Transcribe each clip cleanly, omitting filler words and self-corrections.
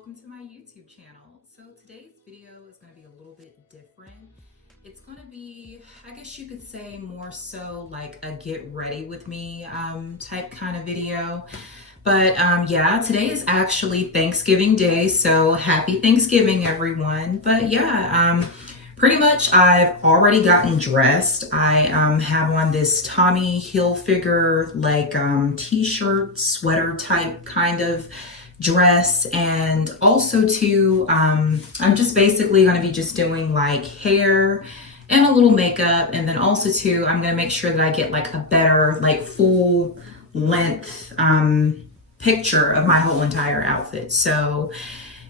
welcome to my YouTube channel. So today's video is going to be a little bit different. It's going to be, I guess you could say, more so like a get ready with me type kind of video. But yeah, today is actually Thanksgiving Day, so happy Thanksgiving, everyone. But yeah, pretty much I've already gotten dressed. I have on this Tommy Hilfiger like t-shirt, sweater type kind of dress, and also too, I'm just basically going to be just doing like hair and a little makeup, and then also too, I'm going to make sure that I get like a better like full length picture of my whole entire outfit. So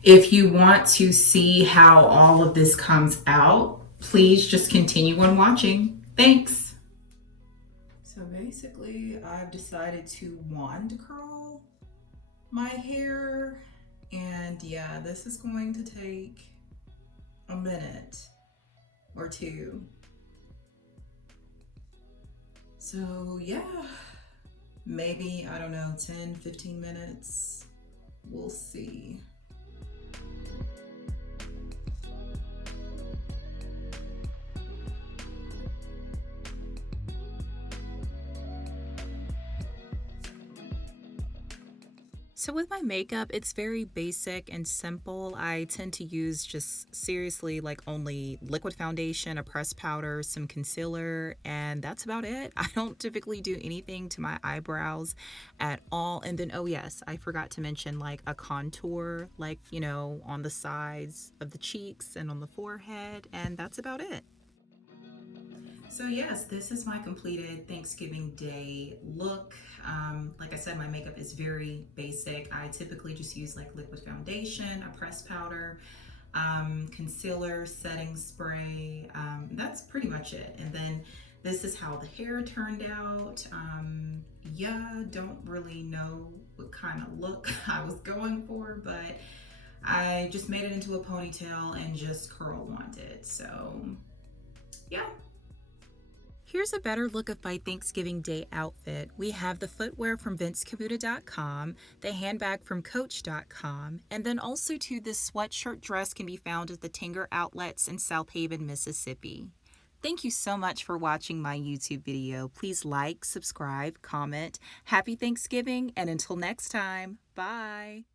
if you want to see how all of this comes out, please just continue on watching. Thanks. So basically, I've decided to wand curl my hair, and yeah, this is going to take a minute or two. So yeah, maybe, I don't know, 10-15 minutes. We'll see. So with my makeup, it's very basic and simple. I tend to use just seriously like only liquid foundation, a pressed powder, some concealer, and that's about it. I don't typically do anything to my eyebrows at all. And then, oh yes, I forgot to mention like a contour, like, you know, on the sides of the cheeks and on the forehead, and that's about it. So yes, this is my completed Thanksgiving Day look. Like I said, my makeup is very basic. I typically just use like liquid foundation, a pressed powder, concealer, setting spray. That's pretty much it. And then this is how the hair turned out. Yeah, don't really know what kind of look I was going for, but I just made it into a ponytail and just curl wanded. So yeah. Here's a better look of my Thanksgiving Day outfit. We have the footwear from Camuto.com, the handbag from Coach.com, and then also too, this sweatshirt dress can be found at the Tanger Outlets in South Haven, Mississippi. Thank you so much for watching my YouTube video. Please like, subscribe, comment. Happy Thanksgiving, and until next time, bye.